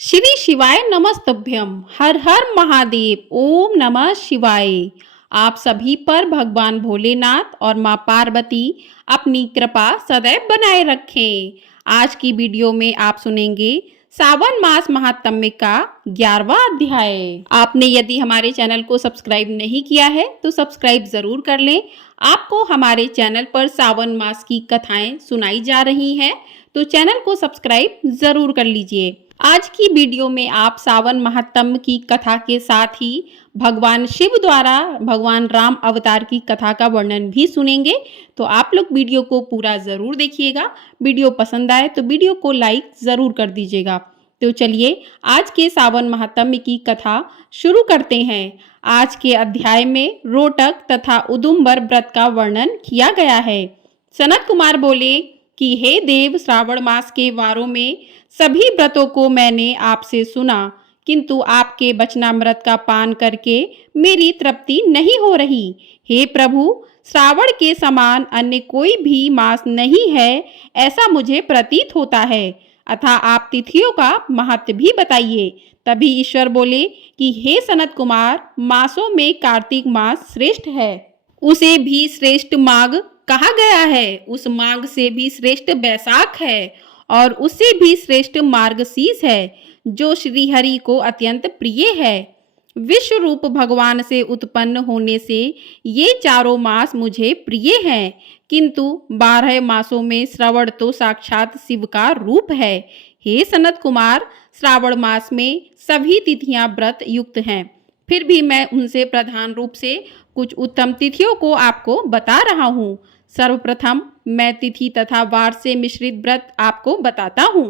श्री शिवाय नमस्तभ्यम। हर हर महादेव। ओम नमः शिवाय। आप सभी पर भगवान भोलेनाथ और माँ पार्वती अपनी कृपा सदैव बनाए रखें। आज की वीडियो में आप सुनेंगे सावन मास महात्म्य का 11वां अध्याय। आपने यदि हमारे चैनल को सब्सक्राइब नहीं किया है तो सब्सक्राइब जरूर कर लें। आपको हमारे चैनल पर सावन मास की कथाएं सुनाई जा रही हैं, तो चैनल को सब्सक्राइब जरूर कर लीजिए। आज की वीडियो में आप सावन महात्म्य की कथा के साथ ही भगवान शिव द्वारा भगवान राम अवतार की कथा का वर्णन भी सुनेंगे। तो आप लोग वीडियो को पूरा जरूर देखिएगा। वीडियो पसंद आए तो वीडियो को लाइक जरूर कर दीजिएगा। तो चलिए आज के सावन महात्म्य की कथा शुरू करते हैं। आज के अध्याय में रोटक तथा उदुम्बर व्रत का वर्णन किया गया है। सनत कुमार बोले कि हे देव, श्रावण मास के वारों में सभी व्रतों को मैंने आपसे सुना, किंतु आपके वचनामृत का पान करके मेरी तृप्ति नहीं हो रही। हे प्रभु, श्रावण के समान अन्य कोई भी मास नहीं है, ऐसा मुझे प्रतीत होता है। अतः आप तिथियों का महत्व भी बताइए। तभी ईश्वर बोले कि हे सनत कुमार, मासों में कार्तिक मास श्रेष्ठ है। उसे भी श्रेष्ठ माघ कहा गया है। उस माघ से भी श्रेष्ठ बैसाख है और उससे भी श्रेष्ठ मार्गशीर्ष है, जो श्री हरि को अत्यंत प्रिय है। विश्व रूप भगवान से उत्पन्न होने से ये चारों मास मुझे प्रिय हैं, किंतु 12 मासों में श्रवण तो साक्षात शिव का रूप है। हे सनत कुमार, श्रावण मास में सभी तिथियां व्रत युक्त हैं, फिर भी मैं उनसे प्रधान रूप से कुछ उत्तम तिथियों को आपको बता रहा हूँ। सर्वप्रथम मैं तिथि तथा वार से मिश्रित व्रत आपको बताता हूँ।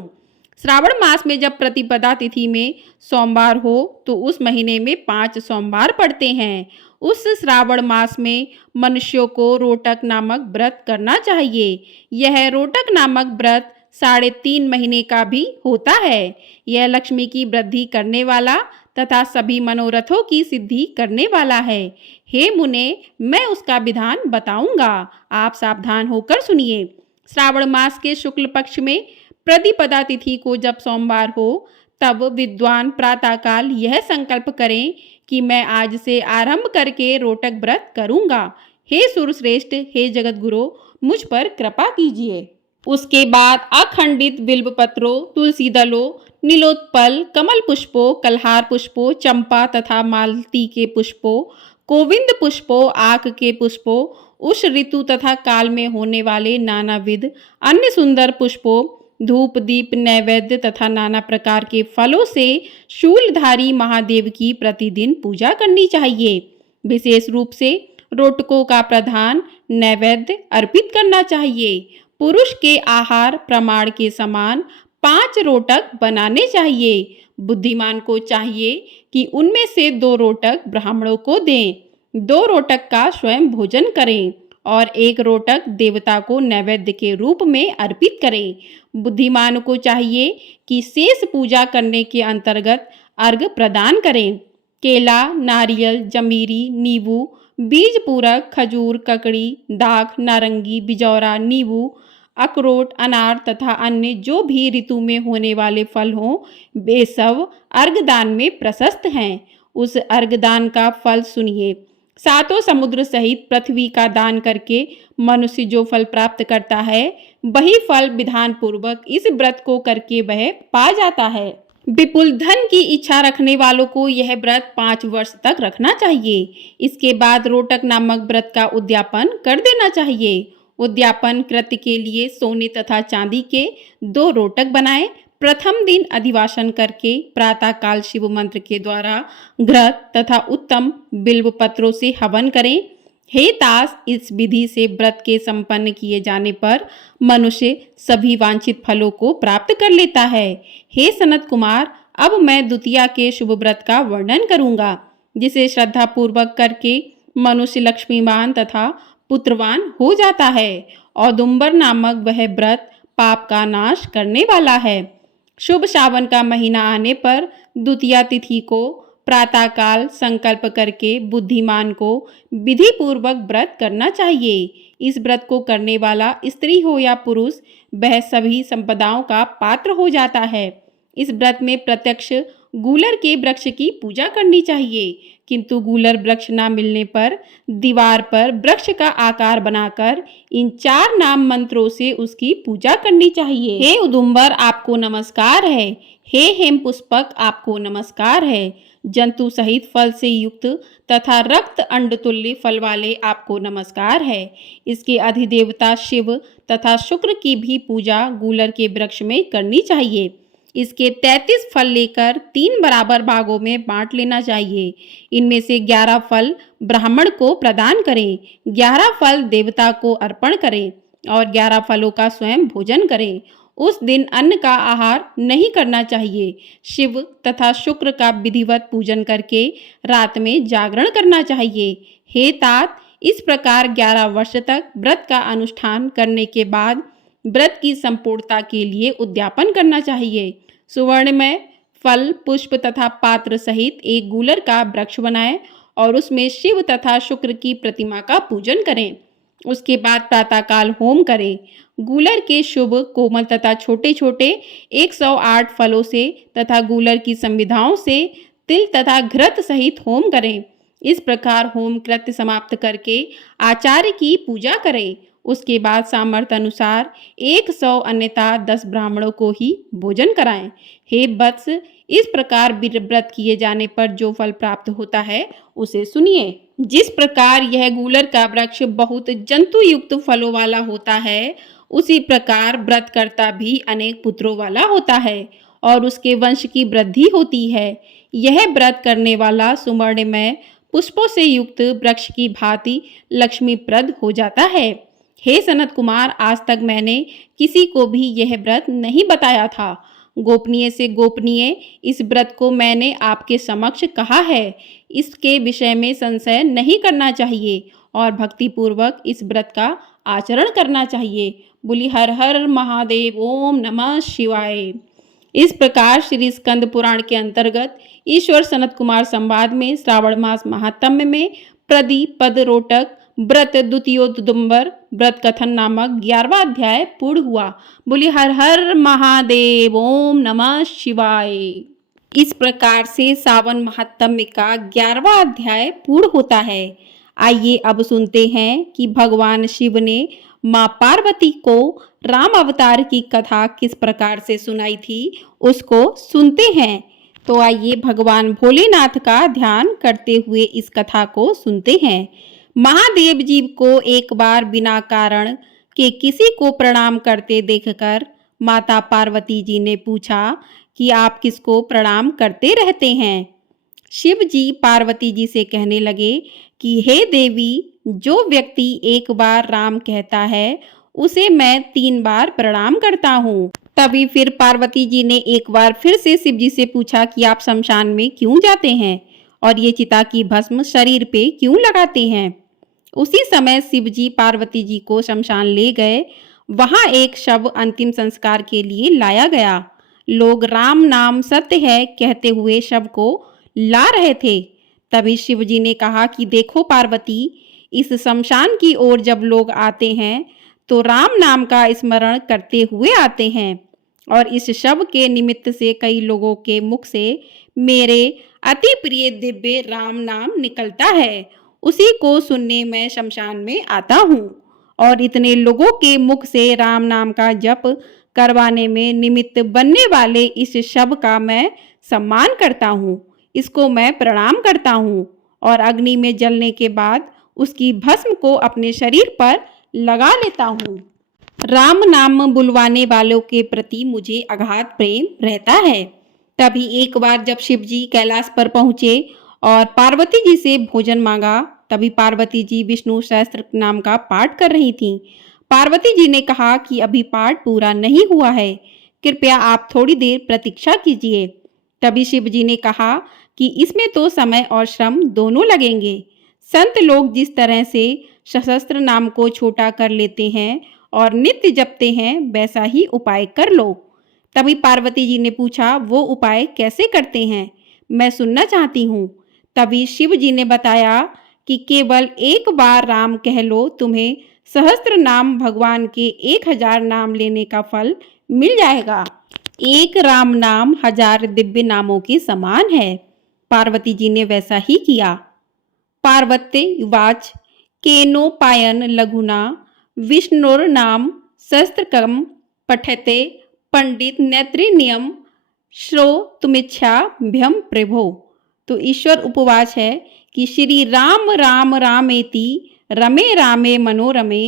श्रावण मास में जब प्रतिपदा तिथि में सोमवार हो तो उस महीने में 5 सोमवार पड़ते हैं। उस श्रावण मास में मनुष्यों को रोटक नामक व्रत करना चाहिए। यह रोटक नामक व्रत 3.5 महीने का भी होता है। यह लक्ष्मी की वृद्धि करने वाला तथा सभी मनोरथों की सिद्धि करने वाला है। हे मुने, मैं उसका विधान बताऊंगा, आप सावधान होकर सुनिए। श्रावण मास के शुक्ल पक्ष में प्रतिपदा तिथि को जब सोमवार हो, तब विद्वान प्रातःकाल यह संकल्प करें कि मैं आज से आरंभ करके रोटक व्रत करूंगा। हे सुरश्रेष्ठ, हे जगत गुरु, मुझ पर कृपा कीजिए। उसके बाद अखंडित बिल्व पत्रों, तुलसी दलों, नीलोत्पल, कमल पुष्पों, कलहार पुष्पों, चंपा तथा मालती के पुष्पों, गोविंद पुष्पों, आक के पुष्पों, उस ऋतु तथा काल में होने वाले नानाविध अन्य सुंदर पुष्पों, धूप दीप नैवेद्य तथा नाना प्रकार के फलों से शूलधारी महादेव की प्रतिदिन पूजा करनी चाहिए। विशेष रूप से रोटकों का प्रधान नैवेद्य अर्पित करना चाहिए। पुरुष के आहार प्रमाण के समान 5 रोटक बनाने चाहिए। बुद्धिमान को चाहिए कि उनमें से 2 रोटक ब्राह्मणों को दें, 2 रोटक का स्वयं भोजन करें और 1 रोटक देवता को नैवेद्य के रूप में अर्पित करें। बुद्धिमान को चाहिए कि शेष पूजा करने के अंतर्गत अर्घ्य प्रदान करें। केला, नारियल, जमीरी, नींबू, बीज पूरक, खजूर, ककड़ी, दाख, नारंगी, बिजौरा, नींबू, अखरोट, अनार तथा अन्य जो भी ऋतु में होने वाले फल हों, वे सब अर्घदान में प्रशस्त हैं। उस अर्घदान का फल सुनिए। 7 समुद्र सहित पृथ्वी का दान करके मनुष्य जो फल प्राप्त करता है, वही फल विधान पूर्वक इस व्रत को करके वह पा जाता है। विपुल धन की इच्छा रखने वालों को यह व्रत 5 वर्ष तक रखना चाहिए। इसके बाद रोटक नामक व्रत का उद्यापन कर देना चाहिए। उद्यापन कृत्य के लिए सोने तथा चांदी के 2 रोटक बनाएं। प्रथम दिन अधिवासन करके प्रातःकाल शिव मंत्र के द्वारा घृत तथा उत्तम बिल्व पत्रों से हवन करें। हे दास, इस विधि से व्रत के संपन्न किए जाने पर मनुष्य सभी वांछित फलों को प्राप्त कर लेता है। हे सनत कुमार, अब मैं द्वितीया के शुभ व्रत का वर्णन करूंगा, जिसे श्रद्धा पूर्वक करके मनुष्य लक्ष्मीवान तथा पुत्रवान हो जाता है। औदुम्बर नामक वह व्रत पाप का नाश करने वाला है। शुभ सावन का महीना आने पर द्वितीया तिथि को प्रातःकाल संकल्प करके बुद्धिमान को विधि पूर्वक व्रत करना चाहिए। इस व्रत को करने वाला स्त्री हो या पुरुष, वह सभी संपदाओं का पात्र हो जाता है। इस व्रत में प्रत्यक्ष गूलर के वृक्ष की पूजा करनी चाहिए, किंतु गूलर वृक्ष ना मिलने पर दीवार पर वृक्ष का आकार बनाकर इन 4 नाम मंत्रों से उसकी पूजा करनी चाहिए। हे उदुम्बर आपको नमस्कार है, हे हेमपुष्पक आपको नमस्कार है, जंतु सहित फल से युक्त तथा रक्त अंडतुल्य फल वाले आपको नमस्कार है। इसके अधिदेवता शिव तथा शुक्र की भी पूजा गूलर के वृक्ष में करनी चाहिए। इसके 33 फल लेकर 3 बराबर भागों में बांट लेना चाहिए। इनमें से 11 फल ब्राह्मण को प्रदान करें, 11 फल देवता को अर्पण करें और 11 फलों का स्वयं भोजन करें। उस दिन अन्न का आहार नहीं करना चाहिए। शिव तथा शुक्र का विधिवत पूजन करके रात में जागरण करना चाहिए। हे तात, इस प्रकार 11 वर्ष तक व्रत का अनुष्ठान करने के बाद व्रत की संपूर्णता के लिए उद्यापन करना चाहिए। सुवर्णमय फल, पुष्प तथा पात्र सहित एक गूलर का वृक्ष बनाएं और उसमें शिव तथा शुक्र की प्रतिमा का पूजन करें। उसके बाद प्रातःकाल होम करें। गूलर के शुभ, कोमल तथा छोटे छोटे 108 फलों से तथा गूलर की संविधाओं से तिल तथा घृत सहित होम करें। इस प्रकार होम कृत्य समाप्त करके आचार्य की पूजा करें। उसके बाद सामर्थ्य अनुसार 100 अन्यथा 10 ब्राह्मणों को ही भोजन कराएं। हे वत्स, इस प्रकार व्रत किए जाने पर जो फल प्राप्त होता है उसे सुनिए। जिस प्रकार यह गूलर का वृक्ष बहुत जंतु युक्त फलों वाला होता है, उसी प्रकार व्रतकर्ता भी अनेक पुत्रों वाला होता है और उसके वंश की वृद्धि होती है। यह व्रत करने वाला सुवर्णमय पुष्पों से युक्त वृक्ष की भांति लक्ष्मीप्रद हो जाता है। हे सनत कुमार, आज तक मैंने किसी को भी यह व्रत नहीं बताया था। गोपनीय से गोपनीय इस व्रत को मैंने आपके समक्ष कहा है। इसके विषय में संशय नहीं करना चाहिए और भक्तिपूर्वक इस व्रत का आचरण करना चाहिए। बोली हर हर महादेव, ओम नमः शिवाय। इस प्रकार श्री स्कंद पुराण के अंतर्गत ईश्वर सनत कुमार संवाद में श्रावण मास महात्म्य में प्रदीपद रोटक व्रत द्वितीयोदुम्बर व्रत कथन नामक 11वां अध्याय पूर्ण हुआ। बोली हर हर महादेव, ओम नमः शिवाय। इस प्रकार से सावन महात्म्य का 11वां अध्याय पूर्ण होता है। आइए अब सुनते हैं कि भगवान शिव ने माँ पार्वती को राम अवतार की कथा किस प्रकार से सुनाई थी, उसको सुनते हैं। तो आइए भगवान भोलेनाथ का ध्यान करते हुए इस कथा को सुनते हैं। महादेव जी को एक बार बिना कारण के किसी को प्रणाम करते देखकर माता पार्वती जी ने पूछा कि आप किसको प्रणाम करते रहते हैं। शिव जी पार्वती जी से कहने लगे कि हे देवी, जो व्यक्ति एक बार राम कहता है उसे मैं 3 बार प्रणाम करता हूँ। तभी फिर पार्वती जी ने एक बार फिर से शिव जी से पूछा कि आप शमशान में क्यों जाते हैं और ये चिता की भस्म शरीर पे क्यों लगाते हैं। उसी समय शिव जी पार्वती जी को शमशान ले गए। वहां एक शव अंतिम संस्कार के लिए लाया गया। लोग राम नाम सत्य है कहते हुए शव को ला रहे थे। तभी शिव जी ने कहा कि देखो पार्वती, इस शमशान की ओर जब लोग आते हैं तो राम नाम का स्मरण करते हुए आते हैं और इस शव के निमित्त से कई लोगों के मुख से मेरे अति प्रिय दिव्य राम नाम निकलता है। उसी को सुनने मैं शमशान में आता हूँ और इतने लोगों के मुख से राम नाम का जप करवाने में निमित्त बनने वाले इस शव का मैं सम्मान करता हूँ। इसको मैं प्रणाम करता हूँ और अग्नि में जलने के बाद उसकी भस्म को अपने शरीर पर लगा लेता हूँ। राम नाम बुलवाने वालों के प्रति मुझे अगाध प्रेम रहता है। तभी एक बार जब शिव जी कैलाश पर पहुँचे और पार्वती जी से भोजन मांगा, तभी पार्वती जी विष्णु सहस्त्र नाम का पाठ कर रही थीं। पार्वती जी ने कहा कि अभी पाठ पूरा नहीं हुआ है, कृपया आप थोड़ी देर प्रतीक्षा कीजिए। तभी शिव जी ने कहा कि इसमें तो समय और श्रम दोनों लगेंगे। संत लोग जिस तरह से सहस्त्र नाम को छोटा कर लेते हैं और नित्य जपते हैं, वैसा ही उपाय कर लो। तभी पार्वती जी ने पूछा, वो उपाय कैसे करते हैं, मैं सुनना चाहती हूँ। तभी शिव जी ने बताया कि केवल एक बार राम कह लो, तुम्हें सहस्त्र नाम भगवान के 1000 नाम लेने का फल मिल जाएगा। एक राम नाम हजार दिव्य नामों के समान है। पार्वती जी ने वैसा ही किया। पार्वती उवाच केनोपायन लघुना विष्णुर्नाम सहस्त्रकं पठते पंडित नेत्रिनियम श्रोतुमिच्छाभ्यम प्रभो। तो ईश्वर उपवाच है कि श्री राम राम रामेति रमे रामे मनोरमे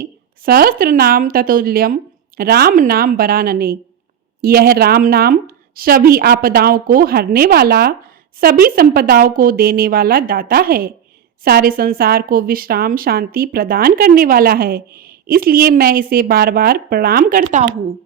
सहस्त्र नाम ततुल्यम राम नाम वरानने। यह राम नाम सभी आपदाओं को हरने वाला, सभी संपदाओं को देने वाला दाता है, सारे संसार को विश्राम शांति प्रदान करने वाला है। इसलिए मैं इसे बार बार प्रणाम करता हूँ।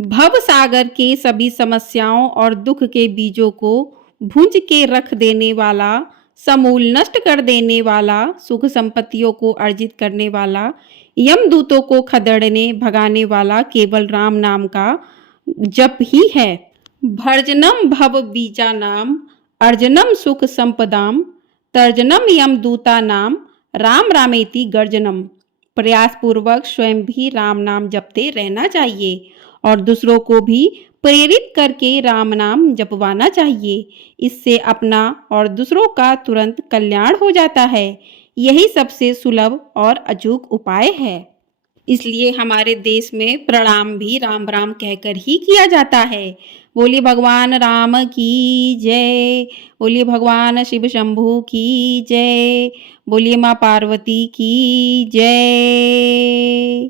भव सागर के सभी समस्याओं और दुख के बीजों को भूंज के रख देने वाला, समूल नष्ट कर देने वाला, सुख संपत्तियों को अर्जित करने वाला, यमदूतों को खदेड़ने भगाने वाला केवल राम नाम का जप ही है। भर्जनम भव बीजा नाम अर्जनम सुख संपदाम तर्जनम यमदूता नाम राम रामेति गर्जनम। प्रयास पूर्वक स्वयं भी राम नाम जपते रहना चाहिए और दूसरों को भी प्रेरित करके राम नाम जपवाना चाहिए। इससे अपना और दूसरों का तुरंत कल्याण हो जाता है। यही सबसे सुलभ और अचूक उपाय है। इसलिए हमारे देश में प्रणाम भी राम राम कहकर ही किया जाता है। बोलिए भगवान राम की जय, बोलिए भगवान शिव शंभू की जय, बोलिए माँ पार्वती की जय।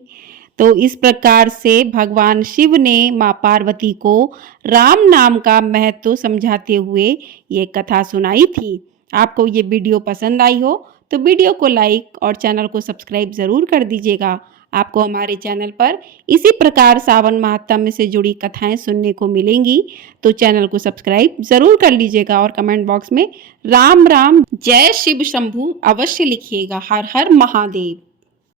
तो इस प्रकार से भगवान शिव ने माँ पार्वती को राम नाम का महत्व समझाते हुए ये कथा सुनाई थी। आपको ये वीडियो पसंद आई हो तो वीडियो को लाइक और चैनल को सब्सक्राइब ज़रूर कर दीजिएगा। आपको हमारे चैनल पर इसी प्रकार सावन महात्म्य से जुड़ी कथाएं सुनने को मिलेंगी, तो चैनल को सब्सक्राइब ज़रूर कर लीजिएगा और कमेंट बॉक्स में राम राम जय शिव शंभू अवश्य लिखिएगा। हर हर महादेव।